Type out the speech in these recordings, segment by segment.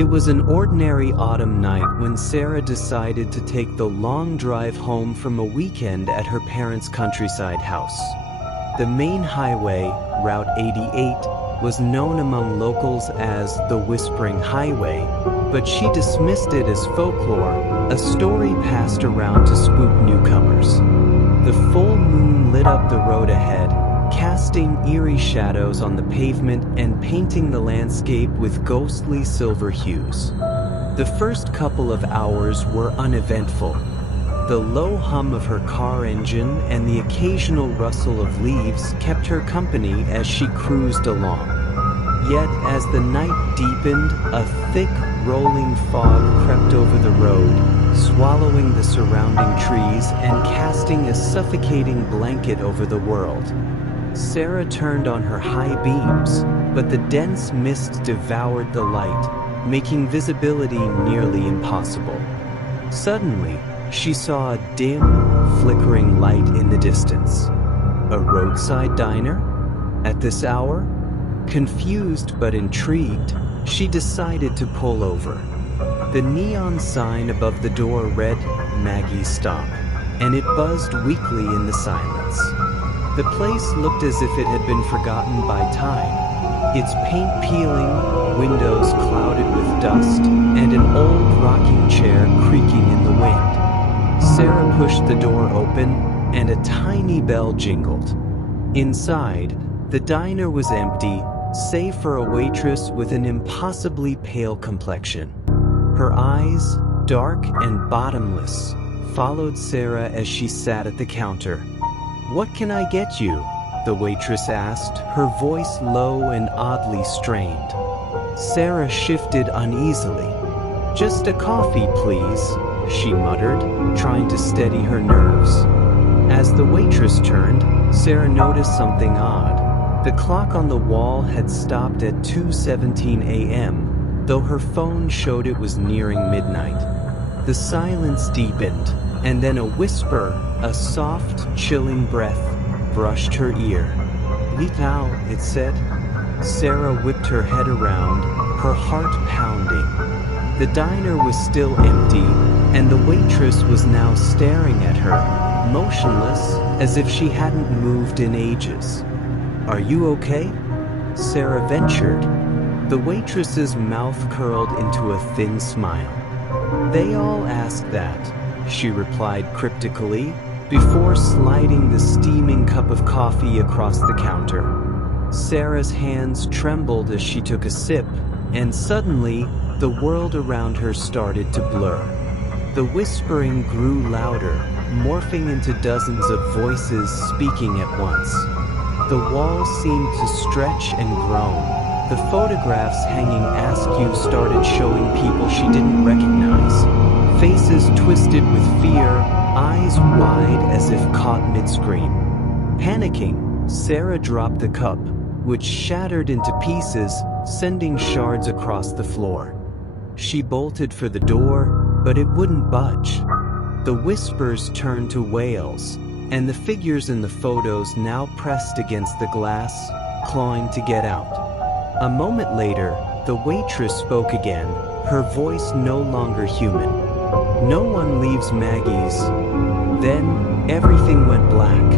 It was an ordinary autumn night when Sarah decided to take the long drive home from a weekend at her parents' countryside house. The main highway, Route 88, was known among locals as the Whispering Highway, but she dismissed it as folklore, a story passed around to spook newcomers. The full moon lit up the road ahead, casting eerie shadows on the pavement and painting the landscape with ghostly silver hues. The first couple of hours were uneventful. The low hum of her car engine and the occasional rustle of leaves kept her company as she cruised along. Yet, as the night deepened, a thick, rolling fog crept over the road, swallowing the surrounding trees and casting a suffocating blanket over the world. Sarah turned on her high beams, but the dense mist devoured the light, making visibility nearly impossible. Suddenly, she saw a dim, flickering light in the distance. A roadside diner? At this hour? Confused but intrigued, she decided to pull over. The neon sign above the door read, "Maggie Stop," and it buzzed weakly in the silence. The place looked as if it had been forgotten by time, its paint peeling, windows clouded with dust, and an old rocking chair creaking in the wind. Sarah pushed the door open, and a tiny bell jingled. Inside, the diner was empty, save for a waitress with an impossibly pale complexion. Her eyes, dark and bottomless, followed Sarah as she sat at the counter. "What can I get you?" the waitress asked, her voice low and oddly strained. Sarah shifted uneasily. "Just a coffee, please," she muttered, trying to steady her nerves. As the waitress turned, Sarah noticed something odd. The clock on the wall had stopped at 2:17 a.m., though her phone showed it was nearing midnight. The silence deepened, and then a whisper, a soft, chilling breath, brushed her ear. "Litao," it said. Sarah whipped her head around, her heart pounding. The diner was still empty, and the waitress was now staring at her, motionless, as if she hadn't moved in ages. "Are you okay?" Sarah ventured. The waitress's mouth curled into a thin smile. "They all ask that," she replied cryptically, before sliding the steaming cup of coffee across the counter. Sarah's hands trembled as she took a sip, and suddenly, the world around her started to blur. The whispering grew louder, morphing into dozens of voices speaking at once. The walls seemed to stretch and groan. The photographs hanging askew started showing people she didn't recognize. Faces twisted with fear, eyes wide as if caught mid-scream. Panicking, Sarah dropped the cup, which shattered into pieces, sending shards across the floor. She bolted for the door, but it wouldn't budge. The whispers turned to wails, and the figures in the photos now pressed against the glass, clawing to get out. A moment later, the waitress spoke again, her voice no longer human. "No one leaves Maggie's." Then, everything went black.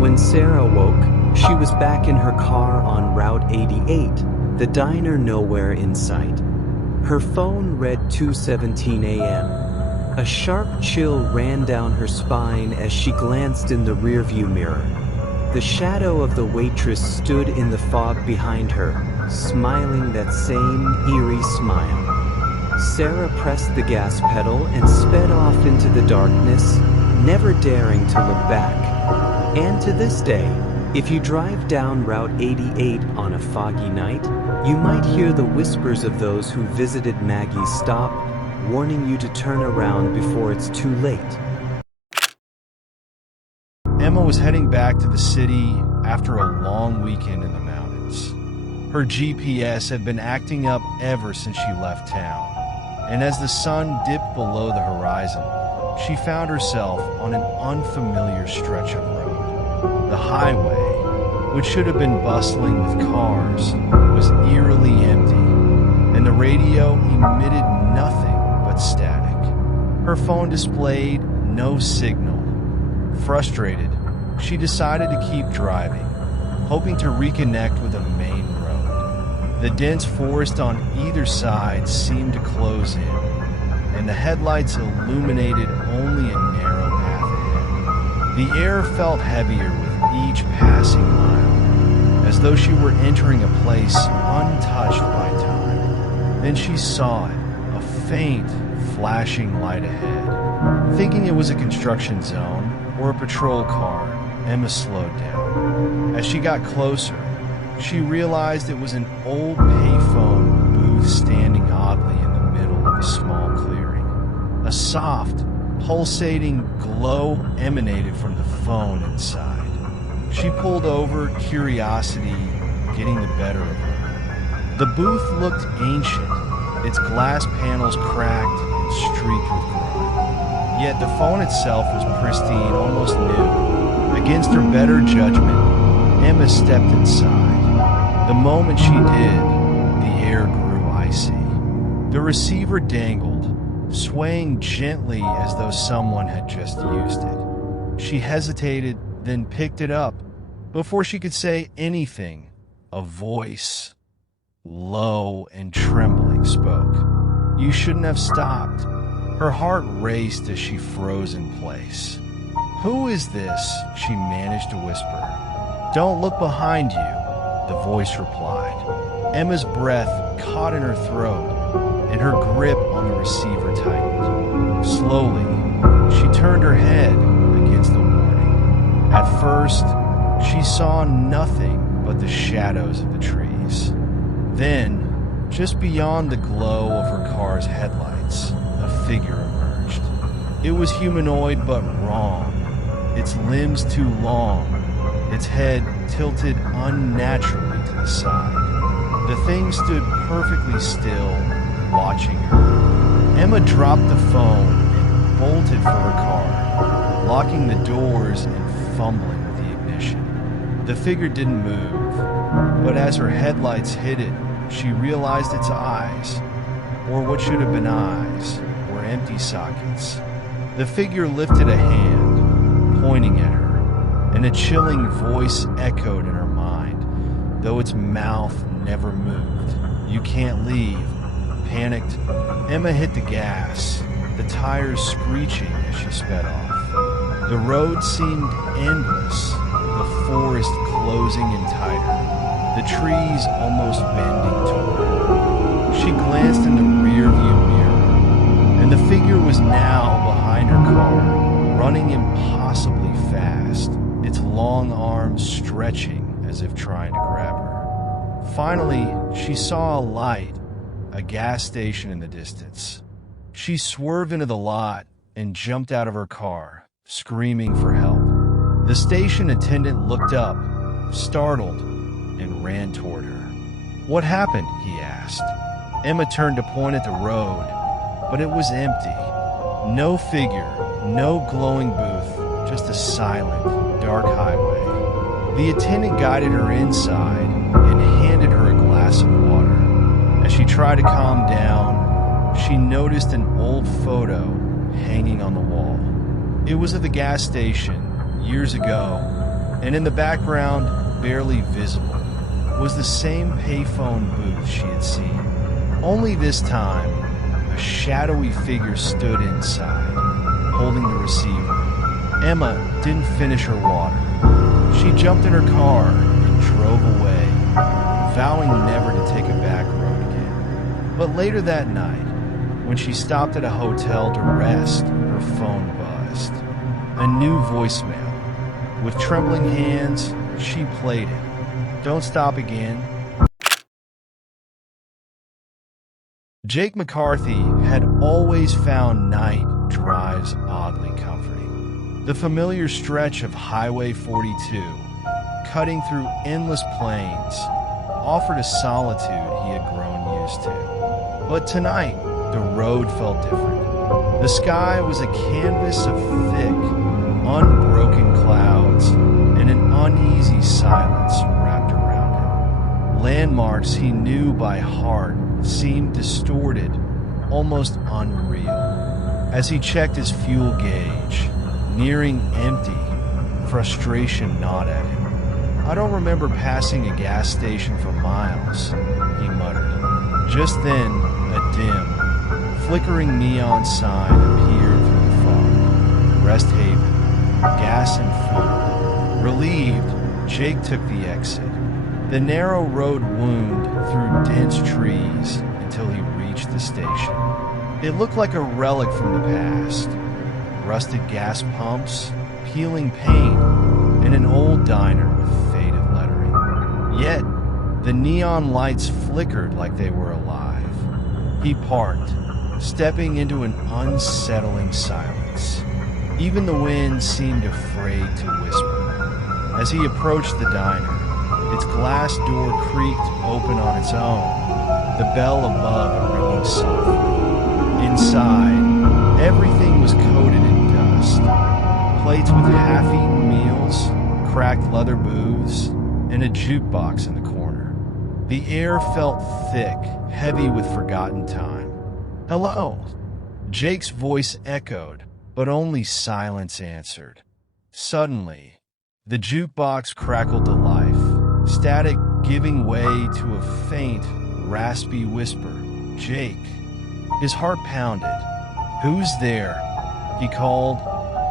When Sarah woke, she was back in her car on Route 88, the diner nowhere in sight. Her phone read 2:17 a.m. A sharp chill ran down her spine as she glanced in the rearview mirror. The shadow of the waitress stood in the fog behind her, smiling that same eerie smile. Sarah pressed the gas pedal and sped off into the darkness, never daring to look back. And to this day, if you drive down Route 88 on a foggy night, you might hear the whispers of those who visited Maggie's stop, warning you to turn around before it's too late. Emma was heading back to the city after a long weekend in the mountains. Her GPS had been acting up ever since she left town, and as the sun dipped below the horizon, she found herself on an unfamiliar stretch of road. The highway, which should have been bustling with cars, was eerily empty. and the radio emitted nothing but static. Her phone displayed no signal. Frustrated, she decided to keep driving, hoping to reconnect with a main road. The dense forest on either side seemed to close in, and the headlights illuminated only a narrow path ahead. The air felt heavier with each passing mile, as though she were entering a place untouched by time. Then she saw it, a faint, flashing light ahead. Thinking it was a construction zone or a patrol car, Emma slowed down. As she got closer, she realized it was an old payphone booth standing oddly in the middle of a small clearing. A soft, pulsating glow emanated from the phone inside. She pulled over, curiosity getting the better of her. The booth looked ancient, its glass panels cracked and streaked with grime. Yet the phone itself was pristine, almost new. Against her better judgment, Emma stepped inside. The moment she did, the air grew icy. The receiver dangled, swaying gently as though someone had just used it. She hesitated, then picked it up. Before she could say anything, a voice, low and trembling, spoke. "You shouldn't have stopped." Her heart raced as she froze in place. "Who is this?" she managed to whisper. "Don't look behind you," the voice replied. Emma's breath caught in her throat, and her grip on the receiver tightened. Slowly, she turned her head against the warning. At first, she saw nothing but the shadows of the trees. Then, just beyond the glow of her car's headlights, a figure emerged. It was humanoid but wrong, its limbs too long, its head tilted unnaturally to the side. The thing stood perfectly still, watching her. Emma dropped the phone and bolted for her car, locking the doors and fumbling with the ignition. The figure didn't move, but as her headlights hit it, she realized its eyes, or what should have been eyes, were empty sockets. The figure lifted a hand, pointing at her, and a chilling voice echoed in her mind, though its mouth never moved. "You can't leave." Panicked, Emma hit the gas, the tires screeching as she sped off. The road seemed endless, the forest closing in tighter, the trees almost bending toward her. She glanced in the rearview mirror, and the figure was now behind her car, running impossibly fast, its long arms stretching as if trying to grab her. Finally, she saw a light, a gas station in the distance. She swerved into the lot and jumped out of her car, screaming for help. The station attendant looked up, startled, and ran toward her. "What happened?" he asked. Emma turned to point at the road, but it was empty. No figure, no glowing booth, just a silent, dark highway. The attendant guided her inside and handed her a glass of water. As she tried to calm down, she noticed an old photo hanging on the wall. It was of the gas station years ago, and in the background, barely visible, was the same payphone booth she had seen. Only this time, a shadowy figure stood inside, holding the receiver. Emma didn't finish her water. She jumped in her car and drove away, vowing never to take a back road again. But later that night, when she stopped at a hotel to rest, her phone buzzed. A new voicemail. With trembling hands, she played it. "Don't stop again." Jake McCarthy had always found night drives oddly comforting. The familiar stretch of Highway 42, cutting through endless plains, offered a solitude he had grown used to. But tonight, the road felt different. The sky was a canvas of thick, unbroken clouds, and an uneasy silence wrapped around him. Landmarks he knew by heart seemed distorted, almost unreal. As he checked his fuel gauge, nearing empty, frustration gnawed at him. "I don't remember passing a gas station for miles," he muttered. Just then, a dim, flickering neon sign appeared through the fog. "Rest Haven, gas and food." Relieved, Jake took the exit. The narrow road wound through dense trees until he reached the station. It looked like a relic from the past. Rusted gas pumps, peeling paint, and an old diner with faded lettering. Yet, the neon lights flickered like they were alive. He parked, stepping into an unsettling silence. Even the wind seemed afraid to whisper. As he approached the diner, its glass door creaked open on its own, the bell above ringing softly. Inside, everything was coated in dust. Plates with half-eaten meals, cracked leather booths, and a jukebox in the corner. The air felt thick, heavy with forgotten time. "Hello!" Jake's voice echoed, but only silence answered. Suddenly, the jukebox crackled to life, static giving way to a faint, raspy whisper. "Jake." His heart pounded. "Who's there?" he called,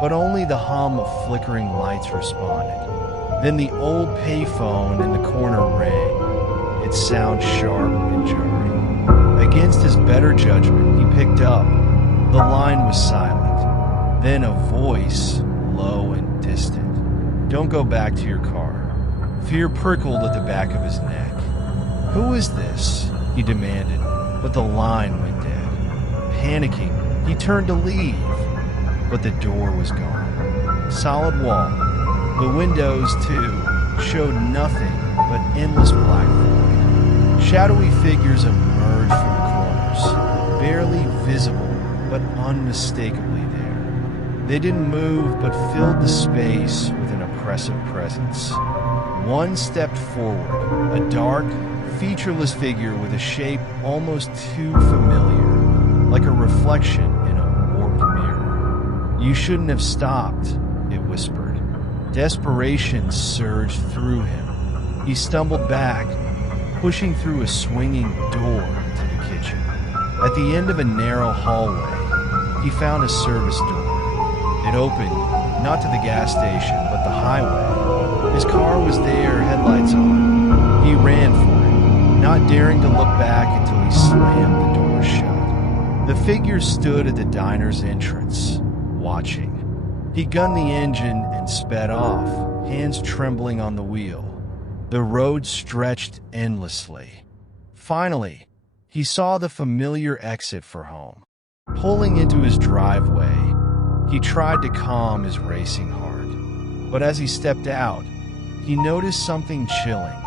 but only the hum of flickering lights responded. Then the old payphone in the corner rang, its sound sharp and jarring. Against his better judgment, he picked up. The line was silent. Then a voice, low and distant. "Don't go back to your car." Fear prickled at the back of his neck. "Who is this?" he demanded, but the line went dead. Panicking, he turned to leave, but the door was gone. Solid wall. The windows, too, showed nothing but endless black void. Shadowy figures emerged from the corners, barely visible but unmistakably there. They didn't move but filled the space with an oppressive presence. One stepped forward, a dark, featureless figure with a shape almost too familiar, like a reflection in a warped mirror. "You shouldn't have stopped," it whispered. Desperation surged through him. He stumbled back, pushing through a swinging door to the kitchen. At the end of a narrow hallway, he found a service door. It opened, not to the gas station, but the highway. His car was there, headlights on. He ran for it, not daring to look back until he slammed the door shut. The figure stood at the diner's entrance, watching. He gunned the engine and sped off, hands trembling on the wheel. The road stretched endlessly. Finally, he saw the familiar exit for home. Pulling into his driveway, he tried to calm his racing heart. But as he stepped out, he noticed something chilling.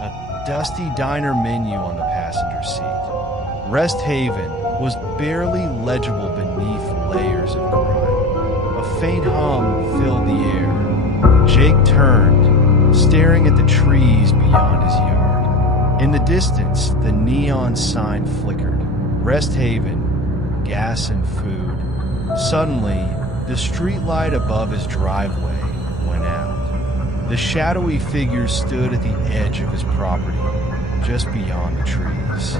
A dusty diner menu on the passenger seat. Rest Haven was barely legible beneath layers of grime. A faint hum filled the air. Jake turned, staring at the trees beyond his yard. In the distance, the neon sign flickered. Rest Haven, gas and food. Suddenly, the streetlight above his driveway went out. The shadowy figure stood at the edge of his property, just beyond the trees.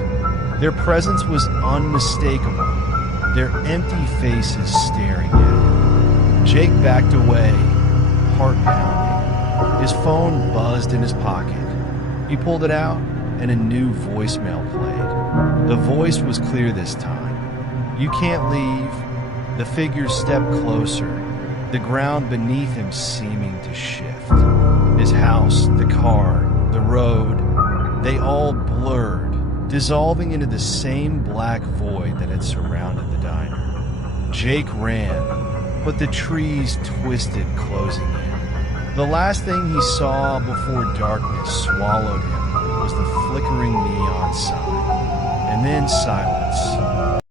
Their presence was unmistakable, their empty faces staring at him. Jake backed away, heart pounding. His phone buzzed in his pocket. He pulled it out, and a new voicemail played. The voice was clear this time. "You can't leave." The figure stepped closer, the ground beneath him seeming to shift. His house, the car, the road, they all blurred, dissolving into the same black void that had surrounded the diner. Jake ran, but the trees twisted, closing in. The last thing he saw before darkness swallowed him was the flickering neon sign, and then silence.